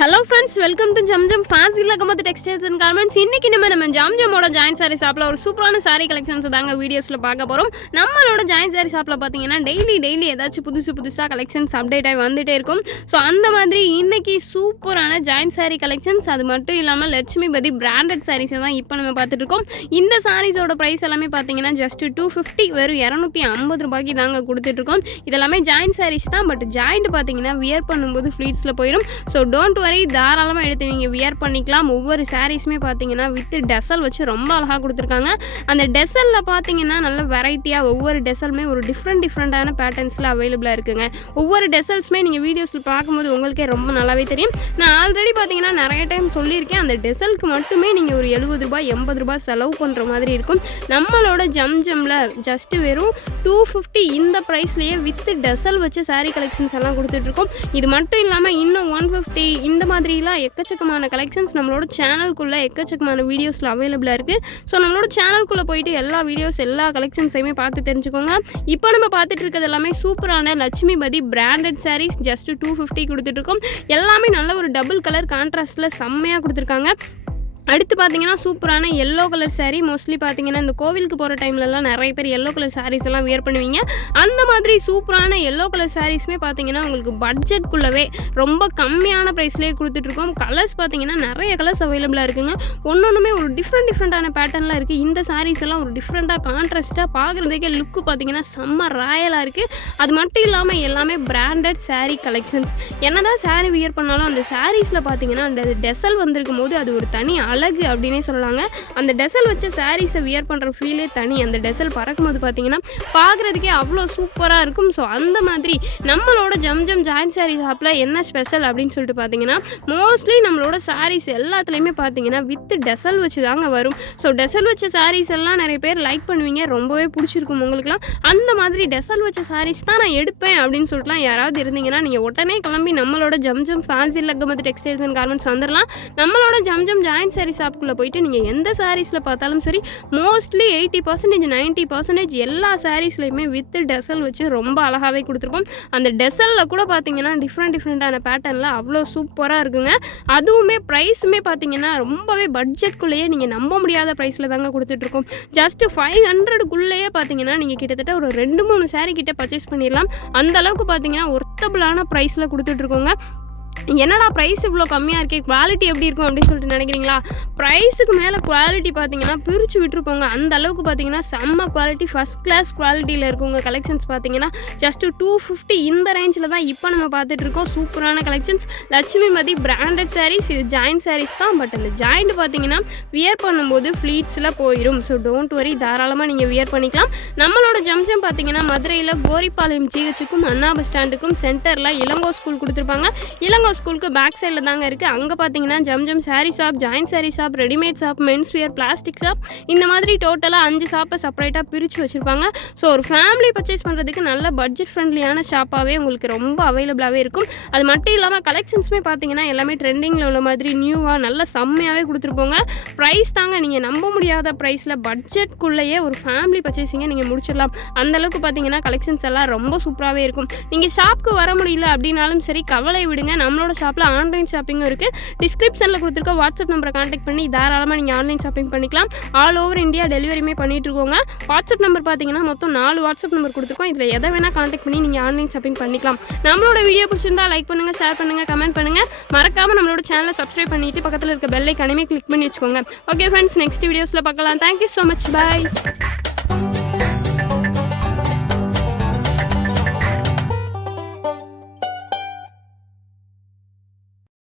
Hello friends, welcome to Zamzam Fazil Textiles and Garments. இன்னைக்கு நம்ம Zamzamோட joint saree shopல ஒரு சூப்பரான saree collections தாங்க வீடியோஸ்ல பார்க்க போறோம். நம்மளோட ஜாயின்ட் saree shopல பாத்தீங்கன்னா டெய்லி ஏதாச்சும் புதுசா collections அப்டேட் ஆகி வந்துட்டே இருக்கும். சோ அந்த மாதிரி இன்னைக்கு சூப்பரான ஜாயின்ட் saree collections அது மட்டும் இல்லாம லட்சுமிபதி branded sarees தான் இப்போ நம்ம பார்த்துட்டு இருக்கோம். இந்த sareesோட பிரைஸ் எல்லாமே பாத்தீங்கன்னா just 250 வெறும் 250 ரூபாய்க்கு தாங்க கொடுத்துட்டு இருக்கோம். இதெல்லாம் ஜாயின்ட் sarees தான், பட் ஜாயின்ட் பாத்தீங்கன்னா வியர் பண்ணும்போது ஃப்ளீட்ஸ்ல போயிடும். சோ டோன்ட் தாராளமாக எடுத்து நீங்கள் வியர் பண்ணிக்கலாம். ஒவ்வொரு சாரீஸுமே பார்த்தீங்கன்னா வித் டெசல் வச்சு ரொம்ப அழகாக கொடுத்துருக்காங்க. அந்த டெசலில் பார்த்தீங்கன்னா நல்ல வெரைட்டியாக ஒவ்வொரு டெசலுமே ஒரு டிஃப்ரெண்ட்டான பேட்டர்ன்ஸில் அவைலபிளாக இருக்குங்க. ஒவ்வொரு டெசல்ஸுமே நீங்கள் வீடியோஸில் பார்க்கும்போது உங்களுக்கே ரொம்ப நல்லாவே தெரியும். நான் ஆல்ரெடி பார்த்தீங்கன்னா நிறைய டைம் சொல்லியிருக்கேன், அந்த டெசலுக்கு மட்டுமே நீங்கள் ஒரு 70 ரூபாய் 80 ரூபாய் செலவு பண்ணுற மாதிரி இருக்கும். நம்மளோட ஜம்ஜம்ல ஜஸ்ட் வெறும் 250 இந்த ப்ரைஸ்லேயே வித் டெசல் வச்சு சாரீ கலெக்ஷன்ஸ் எல்லாம் கொடுத்துட்ருக்கோம். இது மட்டும் இல்லாமல் இன்னும் 150 இந்த மாதிரிலாம் எக்கச்சக்கமான கலெக்ஷன்ஸ் நம்மளோட சேனலுக்குள்ளே எக்கச்சக்கமான வீடியோஸில் அவைலபிளாக இருக்குது. ஸோ நம்மளோட சேனலுக்குள்ளே போயிட்டு எல்லா வீடியோஸ் எல்லா கலெக்ஷன்ஸையுமே பார்த்து தெரிஞ்சுக்கோங்க. இப்போ நம்ம பார்த்துட்டு இருக்கிறது எல்லாமே சூப்பரான லட்சுமிபதி பிராண்டட் சாரீஸ் ஜஸ்ட் 250 கொடுத்துட்ருக்கோம். எல்லாமே நல்ல ஒரு டபுள் கலர் கான்ட்ராஸ்டில் செம்மையாக கொடுத்துருக்காங்க. அடுத்து பார்த்தீங்கன்னா சூப்பரான எல்லோ கலர் சாரீ. மோஸ்ட்லி பார்த்தீங்கன்னா இந்த கோவிலுக்கு போகிற டைம்லலாம் நிறைய பேர் எல்லோ கலர் சாரீஸ் எல்லாம் வியர் பண்ணுவீங்க. அந்த மாதிரி சூப்பரான எல்லோ கலர் சாரீஸுமே பார்த்தீங்கன்னா உங்களுக்கு பட்ஜெட்குள்ளவே ரொம்ப கம்மியான ப்ரைஸ்லேயே கொடுத்துட்ருக்கோம். கலர்ஸ் பார்த்தீங்கன்னா நிறைய கலர்ஸ் அவைலபிளாக இருக்குங்க. ஒன்றொன்றுமே ஒரு டிஃப்ரெண்ட்டான பேட்டர்னில் இருக்குது. இந்த சாரீஸ் எல்லாம் ஒரு டிஃப்ரெண்ட்டாக கான்ட்ராஸ்ட்டாக பார்க்குறதுக்கே லுக்கு பார்த்தீங்கன்னா செம்ம ராயலாக இருக்குது. அது மட்டும் இல்லாமல் எல்லாமே பிராண்டட் சாரீ கலெக்ஷன்ஸ். என்னதான் சாரீ வியர் பண்ணாலும் அந்த சாரீஸில் பார்த்தீங்கன்னா அந்த டெசல் வந்திருக்கும் போது அது ஒரு தனி அழகு அப்படின்னே சொல்லலாங்க. அந்த டெசல் வச்ச சாரீஸை வியர் பண்ணுற ஃபீலே தனி. அந்த டெசல் பறக்கும்போது பார்த்தீங்கன்னா பார்க்குறதுக்கே அவ்வளோ சூப்பராக இருக்கும். ஸோ அந்த மாதிரி நம்மளோட ஜம்ஜம் ஜாயின்ட் சாரீ ஷாப்பில் என்ன ஸ்பெஷல் அப்படின்னு சொல்லிட்டு பார்த்தீங்கன்னா மோஸ்ட்லி நம்மளோட சாரீஸ் எல்லாத்துலேயுமே பார்த்தீங்கன்னா வித் டெசல் வச்சு தாங்க வரும். ஸோ டெசல் வச்ச சாரீஸ் எல்லாம் நிறைய பேர் லைக் பண்ணுவீங்க, ரொம்பவே பிடிச்சிருக்கும் உங்களுக்குலாம். அந்த மாதிரி டெசல் வச்ச சாரீஸ் தான் நான் எடுப்பேன் அப்படின்னு சொல்லிட்டுலாம் யாராவது இருந்தீங்கன்னா நீங்கள் உடனே கிளம்பி நம்மளோட Zamzam fancy Ahmed textiles and garments வந்துடலாம். நம்மளோட ஜம்ஜம் ஜாயின்ட் சாரீ ஷாப்புக்குள்ளே போயிட்டு நீங்கள் எந்த சாரீஸில் பார்த்தாலும் சரி மோஸ்ட்லி 80% 90% எல்லா சாரீஸ்லையுமே வித் டெசல் வச்சு ரொம்ப அழகாகவே கொடுத்துருக்கோம். அந்த டெசலில் கூட பார்த்தீங்கன்னா டிஃப்ரெண்ட்டான பேட்டர்னில் அவ்வளோ சூப்பராக இருக்குங்க. அதுவுமே ப்ரைஸுமே பார்த்தீங்கன்னா ரொம்பவே பட்ஜெட்குள்ளேயே நீங்கள் நம்ப முடியாத ப்ரைஸில் தாங்க கொடுத்துட்ருக்கோம். ஜஸ்ட் 500க்குள்ளேயே பார்த்தீங்கன்னா நீங்கள் கிட்டத்தட்ட ஒரு 2-3 சாரீ கிட்ட பர்ச்சேஸ் பண்ணிடலாம். அந்தளவுக்கு பார்த்தீங்கன்னா ஒர்த்தபிளான ப்ரைஸில் கொடுத்துட்ருக்கோங்க. என்னடா ப்ரைஸ் இவ்வளோ கம்மியாக இருக்கே, குவாலிட்டி எப்படி இருக்கும் அப்படின்னு சொல்லிட்டு நினைக்கிறீங்களா? ப்ரைஸுக்கு மேலே குவாலிட்டி பார்த்தீங்கன்னா பிரித்து விட்டுருப்போங்க. அந்த அளவுக்கு பார்த்தீங்கன்னா செம்ம குவாலிட்டி, ஃபஸ்ட் கிளாஸ் குவாலிட்டியில் இருக்குங்க. கலெக்ஷன்ஸ் பார்த்தீங்கன்னா ஜஸ்ட் 250 இந்த ரேஞ்சில் தான் இப்போ நம்ம பார்த்துட்ருக்கோம். சூப்பரான கலெக்ஷன்ஸ் லட்சுமிபதி பிராண்டட் சாரீஸ். இது ஜாயின்ட் சாரீஸ் தான், பட் அந்த ஜாயிண்ட் பார்த்தீங்கன்னா வியர் பண்ணும்போது ஃப்ளீட்ஸில் போயிடும். ஸோ டோன்ட் வரி, தாராளமாக நீங்கள் வியர் பண்ணிக்கலாம். நம்மளோட ஜம்ஜம் பார்த்தீங்கன்னா மதுரையில் கோரிப்பாளையம் ஜிஹெச்சுக்கும் அண்ணா பஸ் ஸ்டாண்டுக்கும் சென்டரில் இளங்கோ ஸ்கூல் கொடுத்துருப்பாங்க. இளங்கோ ஸ்கூலுக்கு பேக் சைடில் தாங்க இருக்குது. அங்கே பார்த்தீங்கன்னா Zamzam sari shop, joint sari shop, readymade shop, men's wear, plastic shop, இந்த மாதிரி டோட்டலாக 5 ஷாப்பை செப்பரேட்டாக பிரித்து வச்சுருப்பாங்க. ஸோ ஒரு ஃபேமிலி பர்ச்சேஸ் பண்ணுறதுக்கு நல்ல பட்ஜெட் ஃப்ரெண்ட்லியான ஷாப்பாகவே உங்களுக்கு ரொம்ப அவைலபிளாகவே இருக்கும். அது மட்டும் இல்லாமல் கலெக்ஷன்ஸுமே பார்த்தீங்கன்னா எல்லாமே ட்ரெண்டிங்கில் உள்ள மாதிரி நியூவாக நல்ல செம்மையாகவே கொடுத்துருப்போங்க. ப்ரைஸ் தாங்க நீங்கள் நம்ப முடியாத ப்ரைஸில் பட்ஜெட்குள்ளேயே ஒரு ஃபேமிலி பர்ச்சேஸிங்கை நீங்கள் முடிச்சிடலாம். அந்தளவுக்கு பார்த்தீங்கன்னா கலெக்ஷன்ஸ் எல்லாம் ரொம்ப சூப்பராகவே இருக்கும். நீங்கள் ஷாப்புக்கு வர முடியல அப்படின்னாலும் சரி, கவலை விடுங்க. நம்மளோட ஷாப்பில் ஆன்லைன் ஷாப்பிங்கும் இருக்குது. டிஸ்கிரிப்ஷனில் கொடுத்துருக்க வாட்ஸ்அப் நம்பரை கான்டாக்ட் பண்ணி தாராளமாக நீங்கள் ஆன்லைன் ஷாப்பிங் பண்ணிக்கலாம். ஆல் ஓவர் இந்தியா டெலிவரியுமே பண்ணிகிட்ருக்கோங்க. வாட்ஸ்அப் நம்பர் பார்த்தீங்கன்னா மொத்தம் 4 வாட்ஸ்அப் நம்பர் கொடுத்துருக்கோம். இதில் எதை வேணால் கான்டாக்ட் பண்ணி நீங்கள் ஆன்லைன் ஷாப்பிங் பண்ணிக்கலாம். நம்மளோட வீடியோ பிடிச்சிருந்தா லைக் பண்ணுங்கள், ஷேர் பண்ணுங்கள், கமெண்ட் பண்ணுங்கள். மறக்காமல் நம்மளோட சேனலை சப்ஸ்கிரைப் பண்ணிவிட்டு பக்கத்தில் இருக்க பெல் ஐகானையுமே கிளிக் பண்ணி வச்சுக்கோங்க. ஓகே ஃப்ரெண்ட்ஸ், நெக்ஸ்ட் வீடியோஸில் பார்க்கலாம். தேங்க்யூ ஸோ மச், பாய்.